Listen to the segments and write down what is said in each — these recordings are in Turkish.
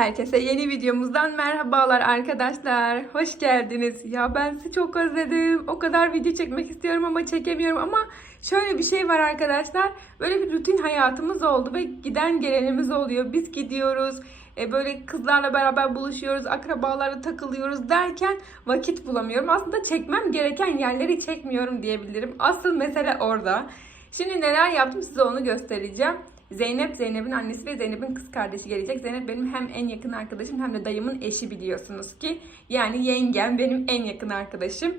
Herkese yeni videomuzdan merhabalar arkadaşlar. Hoş geldiniz. Ya ben sizi çok özledim. O kadar video çekmek istiyorum ama çekemiyorum ama şöyle bir şey var arkadaşlar. Böyle bir rutin hayatımız oldu ve giden gelenimiz oluyor. Biz gidiyoruz. E böyle kızlarla beraber buluşuyoruz, akrabalarla takılıyoruz derken vakit bulamıyorum. Aslında çekmem gereken yerleri çekmiyorum diyebilirim. Asıl mesele orada. Şimdi neler yaptım size onu göstereceğim. Zeynep, Zeynep'in annesi ve Zeynep'in kız kardeşi gelecek. Zeynep benim hem en yakın arkadaşım hem de dayımın eşi biliyorsunuz ki. Yani yengem benim en yakın arkadaşım.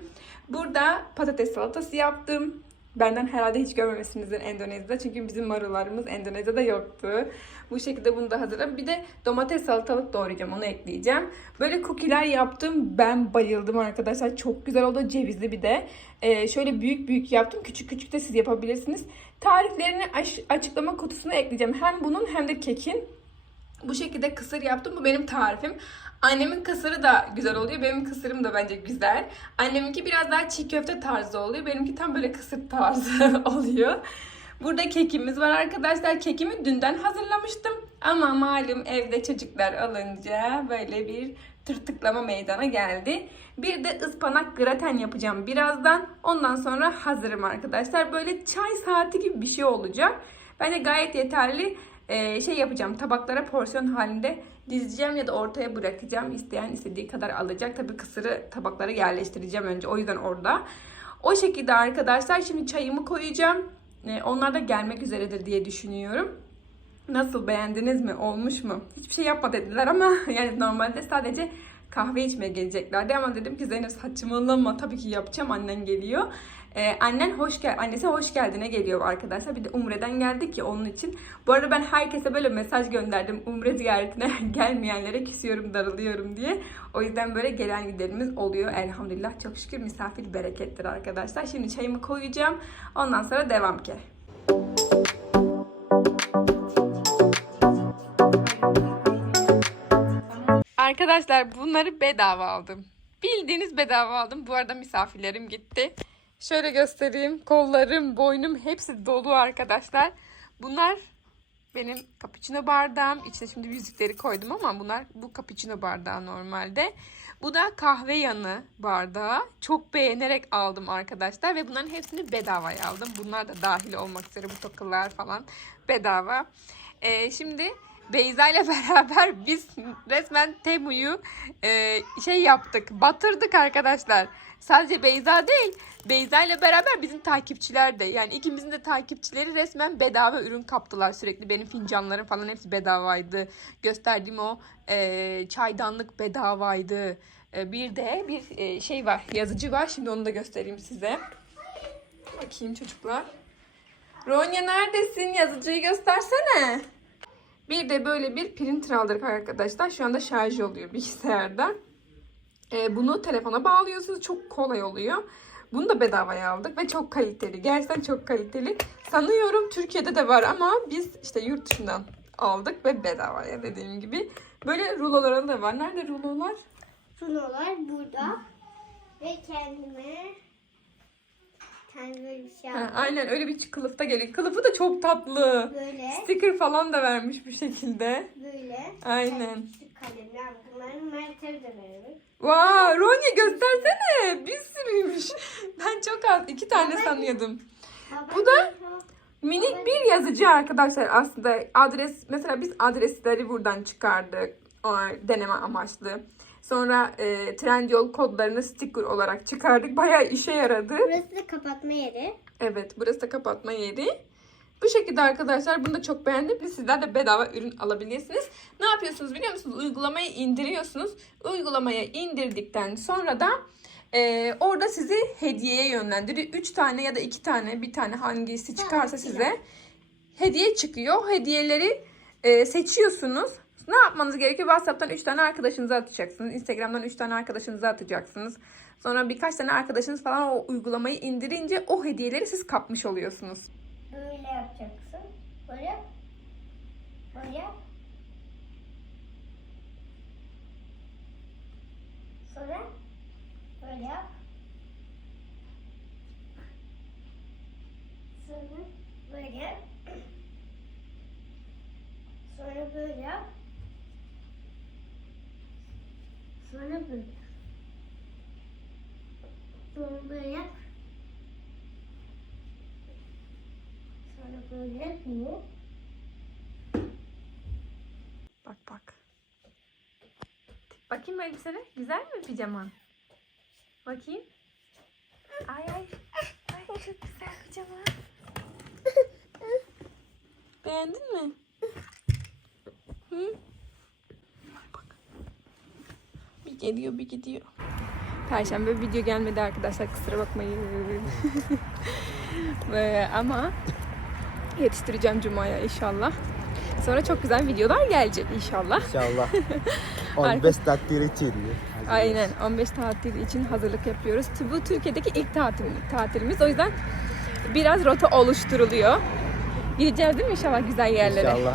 Burada patates salatası yaptım. Benden herhalde hiç görmemişsinizdir Endonezya'da. Çünkü bizim marullarımız Endonezya'da yoktu. Bu şekilde bunu da hazırladım. Bir de domates salatalık doğrayacağım. Onu ekleyeceğim. Böyle cookie'ler yaptım. Ben bayıldım arkadaşlar. Çok güzel oldu. Cevizli bir de. Ee, şöyle büyük büyük yaptım. Küçük küçük de siz yapabilirsiniz. Tariflerini açıklama kutusuna ekleyeceğim. Hem bunun hem de kekin. Bu şekilde kısır yaptım. Bu benim tarifim. Annemin kısırı da güzel oluyor. Benim kısırım da bence güzel. Anneminki biraz daha çiğ köfte tarzı oluyor. Benimki tam böyle kısır tarzı oluyor. Burada kekimiz var arkadaşlar. Kekimi dünden hazırlamıştım. Ama malum evde çocuklar alınca böyle bir tırtıklama meydana geldi. Bir de ıspanak graten yapacağım birazdan. Ondan sonra hazırım arkadaşlar. Böyle çay saati gibi bir şey olacak. Bence gayet yeterli Ee, şey yapacağım. Tabaklara porsiyon halinde dizeceğim ya da ortaya bırakacağım. İsteyen istediği kadar alacak. Tabii kısırı tabaklara yerleştireceğim önce. O yüzden orada. O şekilde arkadaşlar şimdi çayımı koyacağım. Ee, onlar da gelmek üzeredir diye düşünüyorum. Nasıl beğendiniz mi? Olmuş mu? Hiçbir şey yapma dediler ama yani normalde sadece kahve içmeye geleceklerdi ama dedim ki Zeynep saçmalama tabii ki yapacağım annen geliyor. Ee, annen hoş gel annesi hoş geldine geliyor arkadaşlar. Bir de Umre'den geldik ya onun için. Bu arada ben herkese böyle mesaj gönderdim. Umre ziyaretine gelmeyenlere küsüyorum, darılıyorum diye. O yüzden böyle gelen giderimiz oluyor. Elhamdülillah çok şükür misafir berekettir arkadaşlar. Şimdi çayımı koyacağım. Ondan sonra devam ki. Arkadaşlar bunları bedava aldım. Bildiğiniz bedava aldım. Bu arada misafirlerim gitti. Şöyle göstereyim. Kollarım, boynum hepsi dolu arkadaşlar. Bunlar benim cappuccino bardağım. İçine şimdi yüzükleri koydum ama bunlar bu cappuccino bardağı normalde. Bu da kahve yanı bardağı. Çok beğenerek aldım arkadaşlar ve bunların hepsini bedavaya aldım. Bunlar da dahil olmak üzere bu takılar falan bedava. Ee, şimdi Beyza ile beraber biz resmen Temu'yu e, şey yaptık. Batırdık arkadaşlar. Sadece Beyza değil. Beyza ile beraber bizim takipçiler de. Yani ikimizin de takipçileri resmen bedava ürün kaptılar sürekli. Benim fincanlarım falan hepsi bedavaydı. Gösterdiğim o e, çaydanlık bedavaydı. E, bir de bir e, şey var. Yazıcı var. Şimdi onu da göstereyim size. Bakayım çocuklar. Ronya neredesin? Yazıcıyı göstersene. Bir de böyle bir printer aldık arkadaşlar. Şu anda şarj oluyor bilgisayarda. Ee, bunu telefona bağlıyorsunuz. Çok kolay oluyor. Bunu da bedavaya aldık ve çok kaliteli. Gerçekten çok kaliteli. Sanıyorum Türkiye'de de var ama biz işte yurt dışından aldık ve bedavaya dediğim gibi. Böyle ruloları da var. Nerede rulolar? Rulolar burada. Ve kendime kendime bir şey Ha, aldım. aynen öyle bir kılıfta geliyor. Kılıfı da çok tatlı. Böyle, Sticker falan da vermiş bu şekilde. böyle. Aynen. Küçük kalemler. Bunların mertebe. Vay Ronya göstersene. Bir sürüymüş. Ben çok az. iki tane sanıyordum. Baba, Bu da Minik bir yazıcı arkadaşlar aslında adres mesela biz adresleri buradan çıkardık o deneme amaçlı. Sonra e, Trendyol kodlarını sticker olarak çıkardık. Bayağı işe yaradı. Burası da kapatma yeri. Evet burası da kapatma yeri. Bu şekilde arkadaşlar bunu da çok beğendim. Biz sizler de bedava ürün alabilirsiniz. Ne yapıyorsunuz biliyor musunuz? Uygulamayı indiriyorsunuz. Uygulamaya indirdikten sonra da e, orada sizi hediyeye yönlendiriyor. 3 tane ya da 2 tane bir tane hangisi çıkarsa size hediye çıkıyor. Hediyeleri e, seçiyorsunuz. Ne yapmanız gerekiyor? WhatsApp'tan 3 tane arkadaşınıza atacaksınız. Instagram'dan 3 tane arkadaşınıza atacaksınız. Sonra birkaç tane arkadaşınız falan o uygulamayı indirince o hediyeleri siz kapmış oluyorsunuz. Böyle yapacaksın. Böyle. Böyle. Sonra böyle yap. Sonra böyle yap. Sonra böyle yap. Sonra böyle. Sonra böyle yap. Sonra böyle bu. Bak bak. Bakayım elbisene. Güzel mi pijaman? Bakayım. Ay ay. Ay çok güzel pijama. Beğendin mi? Hı? Bak. Bir geliyor bir gidiyor. Perşembe video gelmedi arkadaşlar kusura bakmayın. Ve- ama yetiştireceğim Cuma'ya inşallah. Sonra çok güzel videolar gelecek inşallah. İnşallah. 15 takdir için. Aynen 15 tatil için hazırlık yapıyoruz. Bu Türkiye'deki ilk tatil, tatilimiz. O yüzden biraz rota oluşturuluyor. Gideceğiz değil mi inşallah güzel yerlere? İnşallah.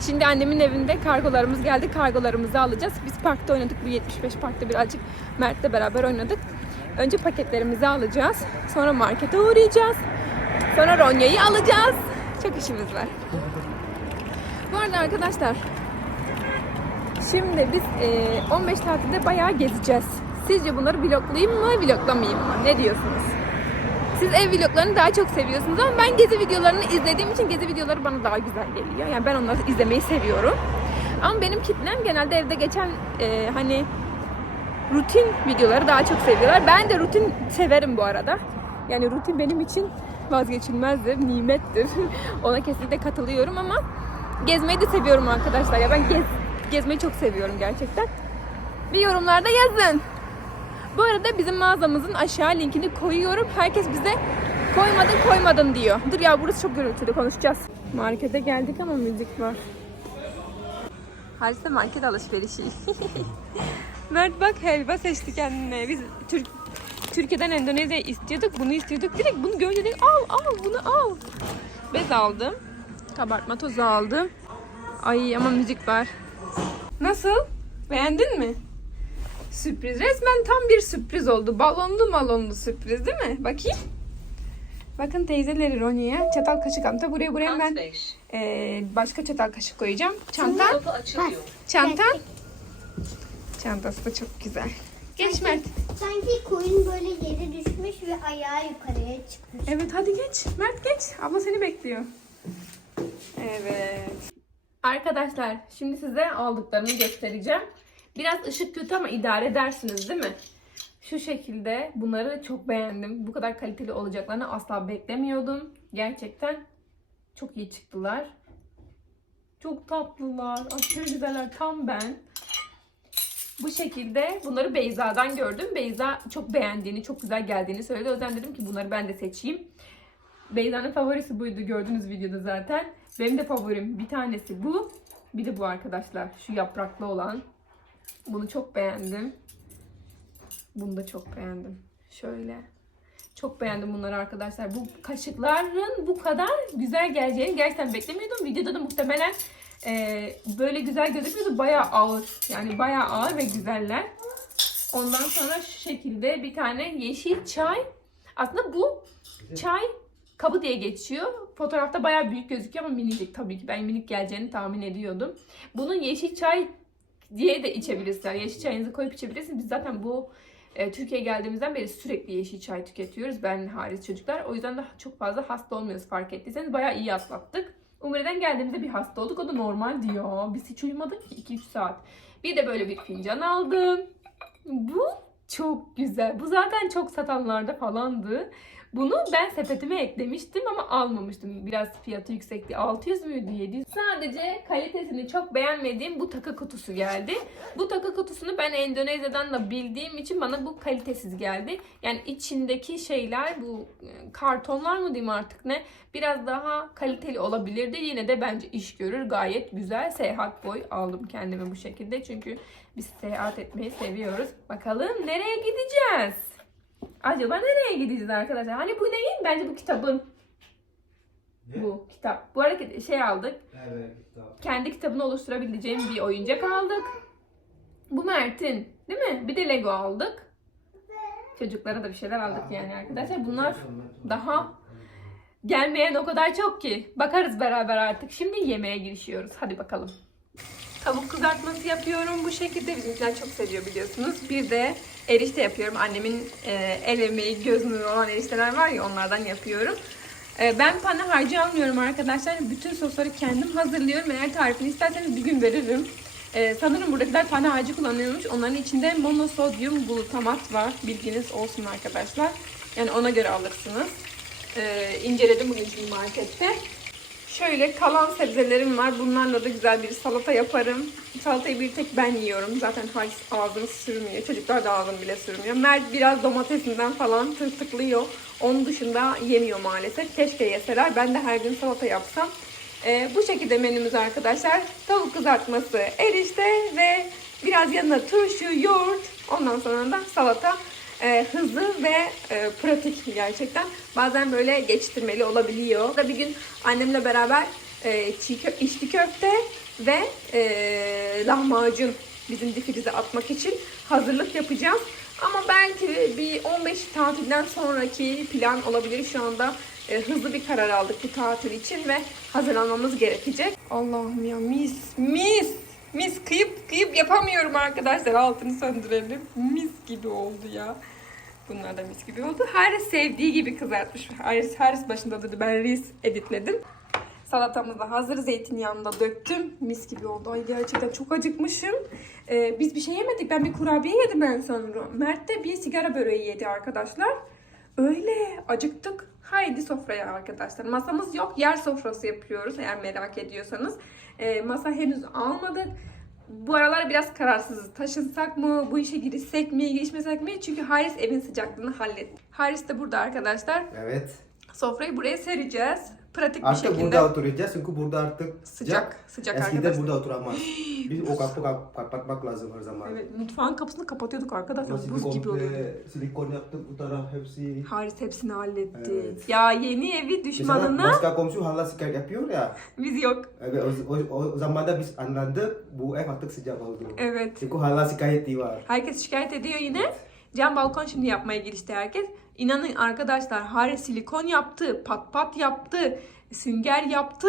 Şimdi annemin evinde kargolarımız geldi. Kargolarımızı alacağız. Biz parkta oynadık. Bu 75 parkta birazcık Mert'le beraber oynadık. Önce paketlerimizi alacağız. Sonra markete uğrayacağız. Sonra Ronya'yı alacağız. Çok işimiz var. Bu arada arkadaşlar Şimdi biz e, 15 tatilde bayağı gezeceğiz. Sizce bunları vloglayayım mı, vloglamayayım mı? Ne diyorsunuz? Siz ev vloglarını daha çok seviyorsunuz ama ben gezi videolarını izlediğim için gezi videoları bana daha güzel geliyor. Yani ben onları izlemeyi seviyorum. Ama benim kitlem genelde evde geçen e, hani rutin videoları daha çok seviyorlar. Ben de rutin severim bu arada. Yani rutin benim için vazgeçilmezdir, nimettir. Ona kesinlikle katılıyorum ama gezmeyi de seviyorum arkadaşlar. Ya ben gez, gezmeyi çok seviyorum gerçekten. Bir yorumlarda yazın. Bu arada bizim mağazamızın aşağı linkini koyuyorum. Herkes bize koymadın koymadın diyor. Dur ya burası çok gürültülü konuşacağız. Markete geldik ama müzik var. Halise market alışverişi. Mert bak helva seçti kendine. Biz Türk Türkiye'den Endonezya istiyorduk. Bunu istiyorduk. Direkt bunu görünce dedik al al bunu al. Bez aldım. Kabartma tozu aldım. Ay ama müzik var. Nasıl? Beğendin mi? Sürpriz. Resmen tam bir sürpriz oldu. Balonlu balonlu sürpriz değil mi? Bakayım. Bakın teyzeleri Ronya'ya çatal kaşık aldım. Tabi buraya buraya ben eee, başka çatal kaşık koyacağım. Çantan. Çantan. Çantası da çok güzel. Geç Mert. Sanki koyun böyle yere düşmüş ve ayağı yukarıya çıkmış. Evet hadi geç. Mert geç. Abla seni bekliyor. Evet. Arkadaşlar şimdi size aldıklarımı göstereceğim. Biraz ışık kötü ama idare edersiniz değil mi? Şu şekilde bunları çok beğendim. Bu kadar kaliteli olacaklarını asla beklemiyordum. Gerçekten çok iyi çıktılar. Çok tatlılar. Aşırı güzeller. Tam ben. Bu şekilde bunları Beyza'dan gördüm. Beyza çok beğendiğini, çok güzel geldiğini söyledi. O yüzden dedim ki bunları ben de seçeyim. Beyza'nın favorisi buydu gördüğünüz videoda zaten. Benim de favorim bir tanesi bu. Bir de bu arkadaşlar. Şu yapraklı olan. Bunu çok beğendim. Bunu da çok beğendim. Şöyle. Çok beğendim bunları arkadaşlar. Bu kaşıkların bu kadar güzel geleceğini gerçekten beklemiyordum. Videoda da muhtemelen e, böyle güzel gözükmüyordu. Bayağı ağır. Yani bayağı ağır ve güzeller. Ondan sonra şu şekilde bir tane yeşil çay. Aslında bu çay kabı diye geçiyor. Fotoğrafta bayağı büyük gözüküyor ama minicik tabii ki. Ben minik geleceğini tahmin ediyordum. Bunun yeşil çay diye de içebilirsiniz. Yeşil çayınızı koyup içebilirsiniz. Biz zaten bu e, Türkiye'ye geldiğimizden beri sürekli yeşil çay tüketiyoruz. Ben hariç çocuklar. O yüzden de çok fazla hasta olmuyoruz fark ettiyseniz. Bayağı iyi atlattık. Umre'den geldiğimizde bir hasta olduk. O da normal diyor. Biz hiç uyumadık ki 2-3 saat. Bir de böyle bir fincan aldım. Bu çok güzel. Bu zaten çok satanlarda falandı. Bunu ben sepetime eklemiştim ama almamıştım. Biraz fiyatı yüksekti. 600 müydü 700? Sadece kalitesini çok beğenmediğim bu takı kutusu geldi. Bu takı kutusunu ben Endonezya'dan da bildiğim için bana bu kalitesiz geldi. Yani içindeki şeyler bu e, kartonlar mı diyeyim artık ne biraz daha kaliteli olabilirdi. Yine de bence iş görür. Gayet güzel. Seyahat boy aldım kendime bu şekilde. Çünkü biz seyahat etmeyi seviyoruz. Bakalım nereye gideceğiz? Acaba nereye gideceğiz arkadaşlar? Hani bu değil bence bu kitabın. Bu kitap. Bu arada şey aldık. Evet, kitap. Kendi kitabını oluşturabileceğim bir oyuncak aldık. Bu Mert'in. Değil mi? Bir de Lego aldık. Çocuklara da bir şeyler aldık yani arkadaşlar. Bunlar daha gelmeyen o kadar çok ki. Bakarız beraber artık. Şimdi yemeğe girişiyoruz. Hadi bakalım. Tavuk kızartması yapıyorum bu şekilde. Bizimkiler çok seviyor biliyorsunuz. Bir de erişte yapıyorum. Annemin e, el emeği, göz nuru olan erişteler var ya onlardan yapıyorum. E, ben pane harcı almıyorum arkadaşlar. Bütün sosları kendim hazırlıyorum. Eğer tarifini isterseniz bir gün veririm. E, sanırım buradakiler pane harcı kullanıyormuş. Onların içinde monosodyum glutamat var. Bilginiz olsun arkadaşlar. Yani ona göre alırsınız. E, inceledim bugün markette. Şöyle kalan sebzelerim var. Bunlarla da güzel bir salata yaparım. Salatayı bir tek ben yiyorum. Zaten Halis ağzını sürmüyor. Çocuklar da ağzını bile sürmüyor. Mert biraz domatesinden falan tırtıklıyor. Onun dışında yemiyor maalesef. Keşke yeseler. Ben de her gün salata yapsam. Ee, bu şekilde menümüz arkadaşlar. Tavuk kızartması, erişte ve biraz yanına turşu, yoğurt. Ondan sonra da salata. Ee, hızlı ve e, pratik gerçekten. Bazen böyle geçiştirmeli olabiliyor. Da bir gün annemle beraber e, çiğ kö- içli köfte ve e, lahmacun bizim difrize atmak için hazırlık yapacağız. Ama belki bir 15 tatilden sonraki plan olabilir. Şu anda e, hızlı bir karar aldık bu tatil için ve hazırlanmamız gerekecek. Allah'ım ya mis mis mis kıyıp kıyıp yapamıyorum arkadaşlar altını söndürelim. Mis gibi oldu ya. Bunlar da mis gibi oldu. Haris sevdiği gibi kızartmış. Haris, Haris başında dedi ben Reels editledim. Salatamız da hazır. Zeytinyağını da döktüm. Mis gibi oldu. Ay gerçekten çok acıkmışım. Ee, biz bir şey yemedik. Ben bir kurabiye yedim en sonra. Mert de bir sigara böreği yedi arkadaşlar. Öyle acıktık. Haydi sofraya arkadaşlar. Masamız yok. Yer sofrası yapıyoruz eğer merak ediyorsanız. Ee, masa henüz almadık. Bu aralar biraz kararsızız. Taşınsak mı? Bu işe girişsek mi? Girişmesek mi? Çünkü Haris evin sıcaklığını halletti. Haris de burada arkadaşlar. Evet. Sofrayı buraya sereceğiz. Pratik bir Artık şekilde. burada oturacağız çünkü burada artık Sıcak, sıcak Eskiden arkadaşlar. burada oturamaz. Biz o kapı kap- kapatmak lazım her zaman. Evet, mutfağın kapısını kapatıyorduk arkadaşlar. Ama Buz gibi oluyordu. silikon yaptık bu taraf hepsi. Haris hepsini halletti. Evet. Ya yeni evi Mesela düşmanına başka komşu hala şikayet yapıyor ya. biz yok. Evet, o, o, o zamanda biz anladık bu ev artık sıcak oldu. Evet. Çünkü hala şikayeti var. Herkes şikayet ediyor yine. Cam balkon şimdi yapmaya girişti herkes. İnanın arkadaşlar Haris silikon yaptı, pat pat yaptı, sünger yaptı.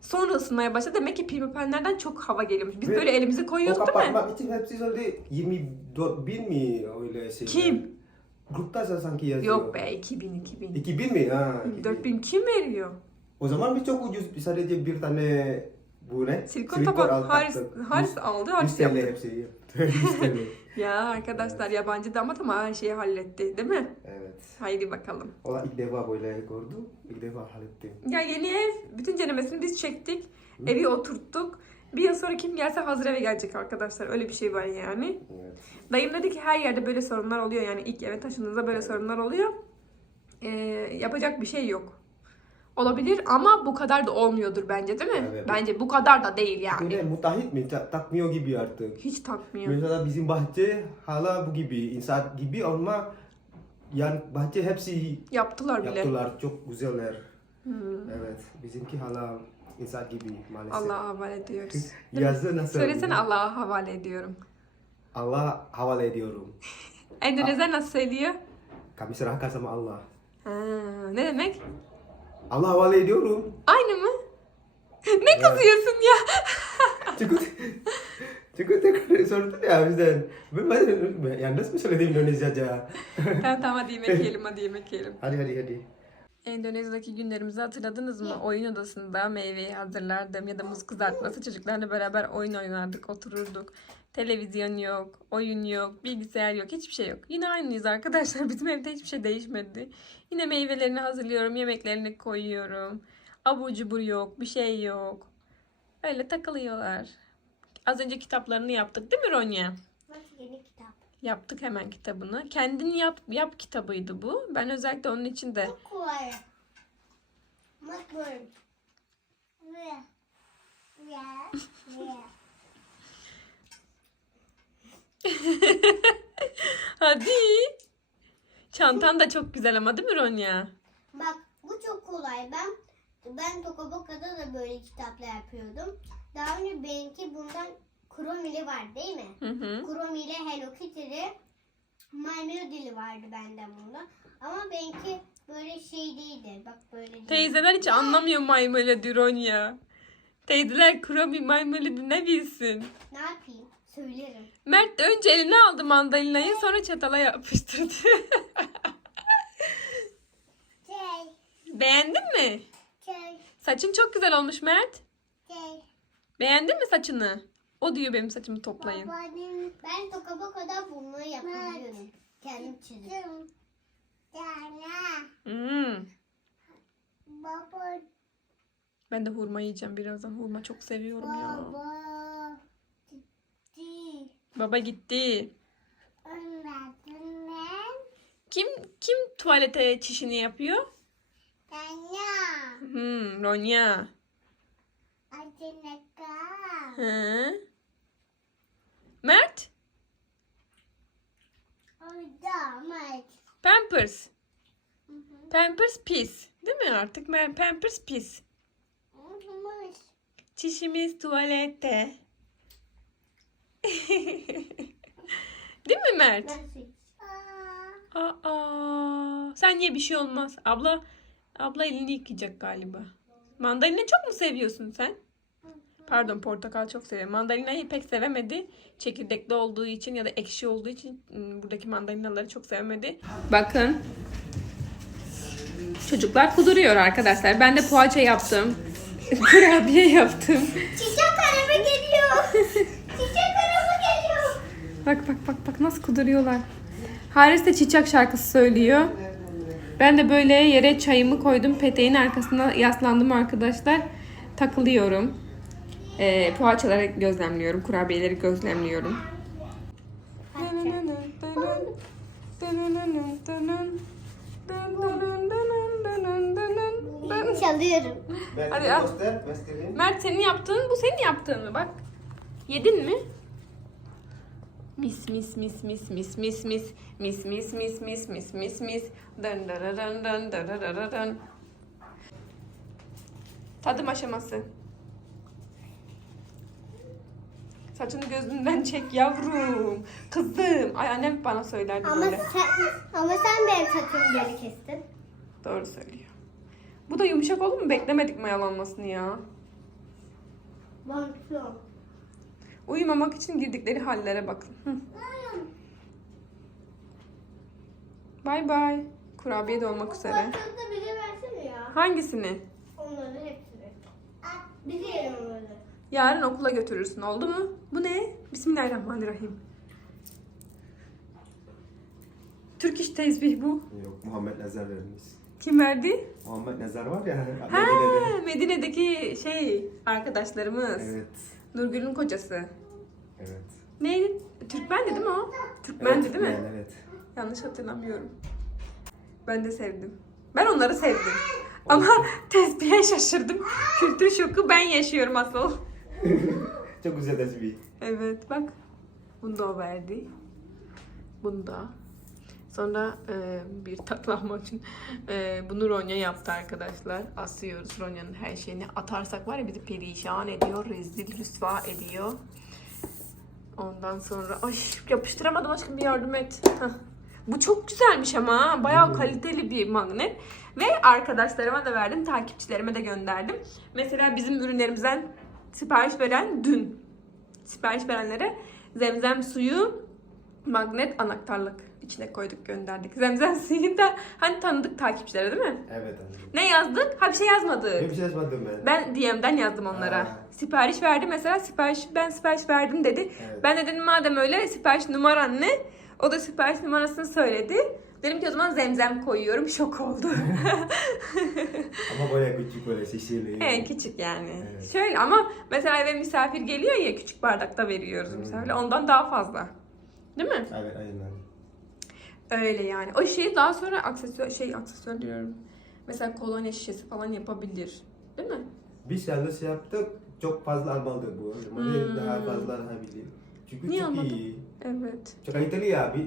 Sonra ısınmaya başladı. Demek ki pimapenlerden çok hava geliyormuş. Biz Ve böyle elimizi O koyuyoruz değil mi? kapatmak için hepsi söyledi 24 bin mi öyle şey. Kim? Grupta sanki yazıyor. Yok be 2000 2000. 2000 mi? Ha. 4000 kim veriyor? O zaman bir çok ucuz sadece bir tane bu ne? Silikon taban al- Haris. Haris aldı, Haris 100 TL yaptı. hepsi. 100 TL. Ya arkadaşlar yabancı damat ama her şeyi halletti değil mi? evet. Haydi bakalım. Ola ilk defa böyle gördüm. İlk defa hallettim. Ya yeni ev, bütün cenemesini biz çektik. Evi oturttuk. Bir yıl sonra kim gelse hazır eve gelecek arkadaşlar. Öyle bir şey var yani. Evet. Dayım dedi ki her yerde böyle sorunlar oluyor. Yani ilk eve taşındığınızda böyle sorunlar oluyor. Ee, yapacak bir şey yok. Olabilir ama bu kadar da olmuyordur bence değil mi? Evet. Bence bu kadar da değil yani. Böyle mutahit mi? Ta- takmıyor gibi artık. Hiç takmıyor. Mesela bizim bahçe hala bu gibi. insan gibi ama yan bahçe hepsi Yaptılar bile. yaptılar. Çok güzeller. Hmm. Evet. Bizimki hala insan gibi maalesef. Allah'a havale ediyoruz. Yazı nasıl? Söylesene Allah'a havale ediyorum. Allah havale ediyorum. Endonezya nasıl söylüyor? Kami serahkan sama Allah. Ha, ne demek? Allah havale ediyorum. Aynı mı? ne kızıyorsun ya? Çünkü çünkü tek sordu ya bizden. Ben ben yalnız mı söyledim Indonezyaca? tamam tamam hadi yemek yiyelim hadi yemek yiyelim. Hadi hadi hadi. Endonezya'daki günlerimizi hatırladınız mı? Oyun odasında meyveyi hazırlardım ya da muz kızartması çocuklarla beraber oyun oynardık, otururduk. Televizyon yok, oyun yok, bilgisayar yok, hiçbir şey yok. Yine aynıyız arkadaşlar. Bizim evde hiçbir şey değişmedi. Yine meyvelerini hazırlıyorum, yemeklerini koyuyorum. Abur cubur yok, bir şey yok. Öyle takılıyorlar. Az önce kitaplarını yaptık değil mi Ronya? Bak yeni. Yaptık hemen kitabını. Kendin yap yap kitabıydı bu. Ben özellikle onun için de Çok kolay. Hadi. Çantan da çok güzel ama değil mi Ronya? Bak bu çok kolay. Ben ben Tokoboka'da da böyle kitaplar yapıyordum. Daha önce benimki bundan Chromili var değil mi? Hı hı. Chromili Hello Kitty'li My Melody'li vardı bende bunda. Ama benimki böyle şey değildi. Bak böyle değil. Teyzeler hiç anlamıyor My Melody Ronya. Teyzeler Kromi Marmalade ne bilsin. Ne yapayım? Söylerim. Mert de önce eline aldı mandalinayı sonra çatala yapıştırdı. Şey, Beğendin mi? şey, Saçın çok güzel olmuş Mert. şey. Beğendin mi saçını? O diyor benim saçımı toplayın. Babaannem. Ben toka kadar bunları yapabiliyorum. Kendim çizdim. Hmm. Baba, Ben de hurma yiyeceğim birazdan. Hurma çok seviyorum ya. baba. Ciddi. Baba gitti. Anladın Kim kim tuvalete çişini yapıyor? Tanya. Hmm, Ronya. Acınaka. Hı. Mert? Orada Mike. Pampers. Pampers pis. Değil mi artık? Pampers pis. Çişimiz tuvalette. Değil mi Mert? Aa, Aa, sen ye bir şey olmaz. Abla abla elini yıkayacak galiba. Mandalina çok mu seviyorsun sen? Pardon portakal çok seviyorum. Mandalinayı pek sevemedi. Çekirdekli olduğu için ya da ekşi olduğu için ım, buradaki mandalinaları çok sevmedi. Bakın. Çocuklar kuduruyor arkadaşlar. Ben de poğaça yaptım. Kurabiye yaptım. Çiçek araba geliyor. Çiçek araba geliyor. Bak bak bak bak nasıl kuduruyorlar. Haris de çiçek şarkısı söylüyor. Ben de böyle yere çayımı koydum. Peteğin arkasına yaslandım arkadaşlar. Takılıyorum. Ee, poğaçaları gözlemliyorum. Kurabiyeleri gözlemliyorum. Çalıyorum. Ben Hadi de al. göster, göstereyim. Mert senin yaptığın bu senin yaptığın mı? Bak. Yedin mi? Mis mis mis mis mis mis mis mis mis mis mis mis mis mis dın dın dın dın dın dın dın dın. Tadım aşaması. Saçını gözünden çek yavrum. Kızım. Ay annem bana söylerdi Ama böyle. sen, ama sen benim saçımı böyle kestin. Doğru söylüyor. Bu da yumuşak olur mu? Beklemedik mayalanmasını ya. Bonçlu. Uyumamak için girdikleri hallere bakın. Hı. Bay bay. Kurabiye de olmak üzere. da bize versene ya. Hangisini? Onları hepsini. Bize yerim onları. Yarın okula götürürsün oldu mu? Bu ne? Bismillahirrahmanirrahim. Türk iş tezbih bu. Yok, Muhammed Nazar vermiş. Kim verdi? Muhammed Nazar var ya. Ha, Medine'de. Medine'deki şey arkadaşlarımız. Evet. Nurgül'ün kocası. Evet. Neydi? Türkmendi değil mi o? Türkmendi evet, değil mi? yani Evet. Yanlış hatırlamıyorum. Ben de sevdim. Ben onları sevdim. Ama tesbihe şaşırdım. Kültür şoku ben yaşıyorum asıl. Çok güzel tesbih. Evet bak. Bunu da o verdi. Bunu da. Sonra e, bir tatlı lahmacun. E, bunu Ronya yaptı arkadaşlar. Asıyoruz Ronya'nın her şeyini. Atarsak var ya bizi perişan ediyor. Rezil rüsva ediyor. Ondan sonra ay yapıştıramadım aşkım bir yardım et. Hah. Bu çok güzelmiş ama bayağı kaliteli bir magnet. Ve arkadaşlarıma da verdim, takipçilerime de gönderdim. Mesela bizim ürünlerimizden sipariş veren dün sipariş verenlere zemzem suyu magnet anahtarlık içine koyduk gönderdik. Zemzem suyu da hani tanıdık takipçilere değil mi? Evet anne. Ne yazdık? Ha bir şey yazmadık. Bir şey yazmadım ben. Ben DM'den yazdım onlara. Ha. Sipariş verdi mesela sipariş ben sipariş verdim dedi. Evet. Ben de dedim madem öyle sipariş numaran ne? O da sipariş numarasını söyledi. Dedim ki o zaman zemzem koyuyorum. Şok oldu. Ama bayağı küçük böyle şişeli. en küçük yani. Evet. Şöyle ama mesela eve misafir geliyor ya küçük bardakta veriyoruz Hmm. misafirle. Ondan daha fazla. Değil mi? Evet aynen. Öyle yani. O şeyi daha sonra aksesuar şey aksesuar diyorum. Mesela kolonya şişesi falan yapabilir. Değil mi? Biz yanlış yaptık. Çok fazla almadı bu. Hmm. daha fazla alabilir. Çünkü Niye çok almadın? iyi. Evet. Çok kaliteli ya. Bir,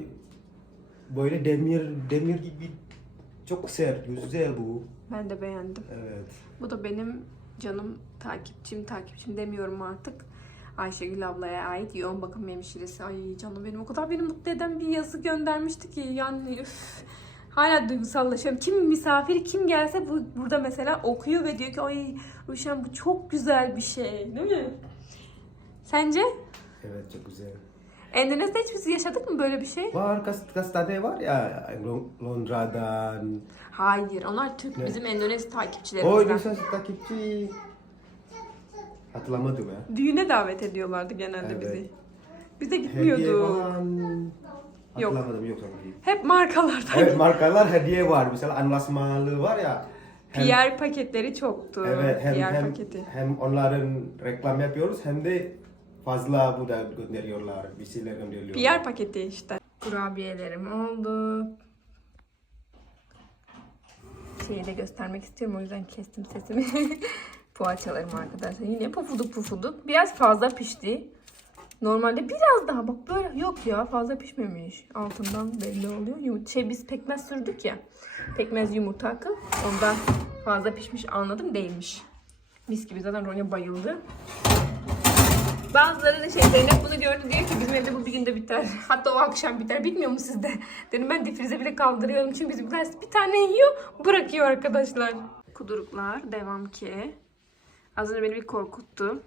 böyle demir, demir gibi çok sert, güzel bu. Ben de beğendim. Evet. Bu da benim canım takipçim, takipçim demiyorum artık. Ayşegül ablaya ait yoğun bakım hemşiresi. Ay canım benim o kadar beni mutlu eden bir yazı göndermişti ki yani üf. Hala duygusallaşıyorum. Kim misafir kim gelse bu, burada mesela okuyor ve diyor ki ay Ruşen bu çok güzel bir şey değil mi? Sence? Evet çok güzel. Endonezya'da hiç biz yaşadık mı böyle bir şey? Var kas kastane var ya Lon- Londra'dan. Hayır onlar Türk Ne? bizim Endonezya takipçilerimizden. Indonesia takipçi. Hatırlamadım ya. Düğüne davet ediyorlardı genelde Evet. bizi. Biz de Hediye gitmiyorduk. falan. Yok. Hatırlamadım yok sanki. Hep markalardan. Evet markalar hediye var. Mesela anlaşmalı var ya. Hem- PR paketleri çoktu. Evet hem, PR hem, paketi. hem onların reklam yapıyoruz hem de fazla bu da gönderiyorlar. Bir şeyler gönderiyorlar. PR paketi işte. Kurabiyelerim oldu. Şeyi de göstermek istiyorum o yüzden kestim sesimi. Poğaçalarım arkadaşlar. Yine pufuduk pufuduk. Biraz fazla pişti. Normalde biraz daha bak böyle yok ya fazla pişmemiş. Altından belli oluyor. Yumurta, şey biz pekmez sürdük ya. Pekmez yumurta akı. Ondan fazla pişmiş anladım değilmiş. Mis gibi zaten Ronya bayıldı. Bazıları da şey Zeynep bunu gördü diyor ki bizim evde bu bir günde biter. Hatta o akşam biter. Bitmiyor mu sizde? Dedim ben difrize bile kaldırıyorum. Çünkü bizimkiler bir tane yiyor bırakıyor arkadaşlar. Kuduruklar devam ki. Az önce beni bir korkuttu.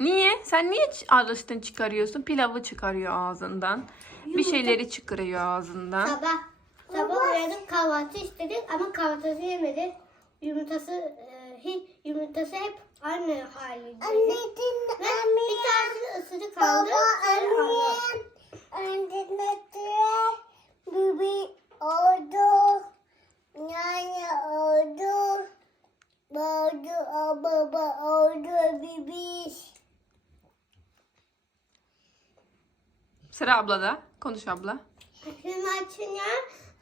Niye? Sen niye ağzından çıkarıyorsun? Pilavı çıkarıyor ağzından. Bir şeyleri çıkarıyor ağzından. Sabah. Sabah uyanıp kahvaltı istedik ama kahvaltısı yemedi. Yumurtası e, hiç yumurtası hep aynı halinde. Anneciğim, Ve bir tanesi ısırık kaldı. Annem. Annem. Bibi oldu. Yani oldu. Oldu. Baba oldu. Bibi. Sıra ablada. Konuş abla. Şunu açın ya.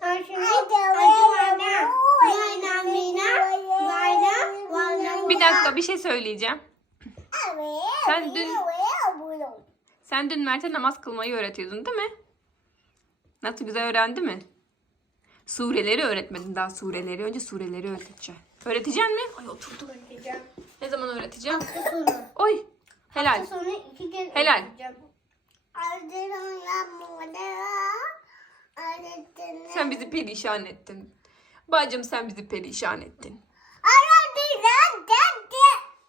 Açın. Açın. Vayna mina. Bir dakika bir şey söyleyeceğim. Sen dün sen dün Mert'e namaz kılmayı öğretiyordun değil mi? Nasıl güzel öğrendi mi? Sureleri öğretmedin daha sureleri. Önce sureleri öğreteceğim. Öğreteceksin mi? Ay oturdum. Ne zaman öğreteceğim? Hafta sonu. Oy. Helal. Hafta sonu iki kez Helal. Sen bizi perişan ettin. Bacım sen bizi perişan ettin.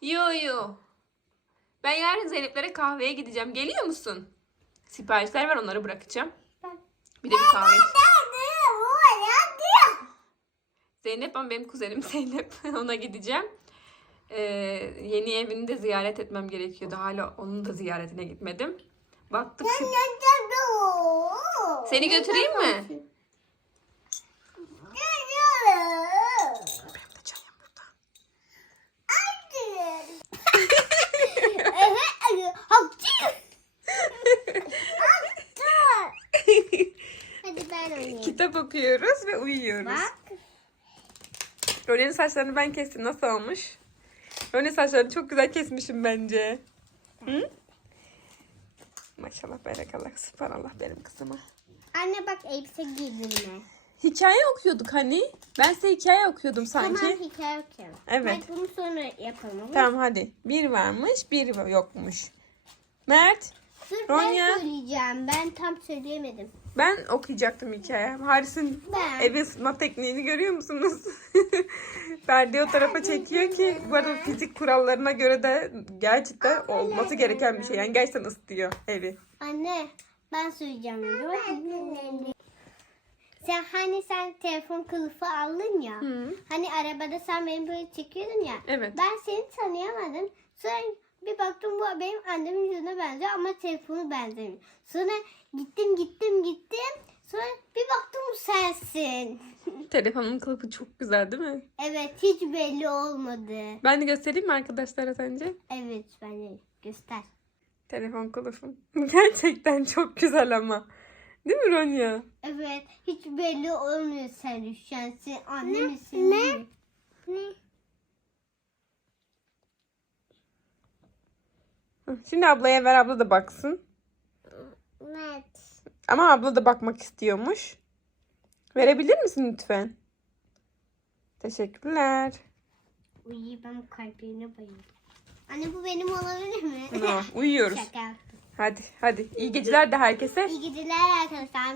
Yo yo. Ben yarın Zeynep'lere kahveye gideceğim. Geliyor musun? Siparişler var onları bırakacağım. Bir de bir kahve. Zeynep ama benim kuzenim Zeynep. Ona gideceğim. Ee, yeni evini de ziyaret etmem gerekiyordu. Hala onun da ziyaretine gitmedim. Baktık. Seni götüreyim mi? Benim de çayım burada. Ben oynayayım. Kitap okuyoruz ve uyuyoruz. Bak. Rone'nin saçlarını ben kestim. Nasıl olmuş? Rone saçlarını çok güzel kesmişim bence. Hı? Maşallah berekallah. Sübhanallah benim kızıma. Anne bak elbise giydin mi? Hikaye okuyorduk hani. Ben size hikaye okuyordum sanki. Tamam hikaye okuyalım. Evet. Hadi bunu sonra yapalım. Tamam hadi. Bir varmış, bir yokmuş. Mert, Dur Ronya. ben söyleyeceğim. Ben tam söyleyemedim. Ben okuyacaktım hikaye. Haris'in Ben. ev ısıtma tekniğini görüyor musunuz? Perdeyi o tarafa çekiyor ki bu arada fizik kurallarına göre de gerçekten olması gereken bir şey. Yani gerçekten ısıtıyor evi. Anne ben söyleyeceğim. Sen hani sen telefon kılıfı aldın ya. Hı. Hani arabada sen beni böyle çekiyordun ya. Evet. Ben seni tanıyamadım. Sonra bir baktım bu benim annemin yüzüne benziyor ama telefonu benzemiyor. Sonra gittim gittim gittim. Sonra bir baktım bu sensin. Telefonun kılıfı çok güzel değil mi? evet hiç belli olmadı. Ben de göstereyim mi arkadaşlara sence? Evet bence göster. Telefon kılıfım. Gerçekten çok güzel ama. Değil mi Ronya? Evet hiç belli olmuyor sen düşensin anne misin? Ne? Ne? Hı, Şimdi ablaya ver abla da baksın. Evet. Ama abla da bakmak istiyormuş. Verebilir misin lütfen? Teşekkürler. Uy ben kalbine bayıldım. Anne bu benim olabilir mi? No, uyuyoruz. Şaka yaptım. Hadi hadi. İyi geceler de herkese. İyi geceler arkadaşlar.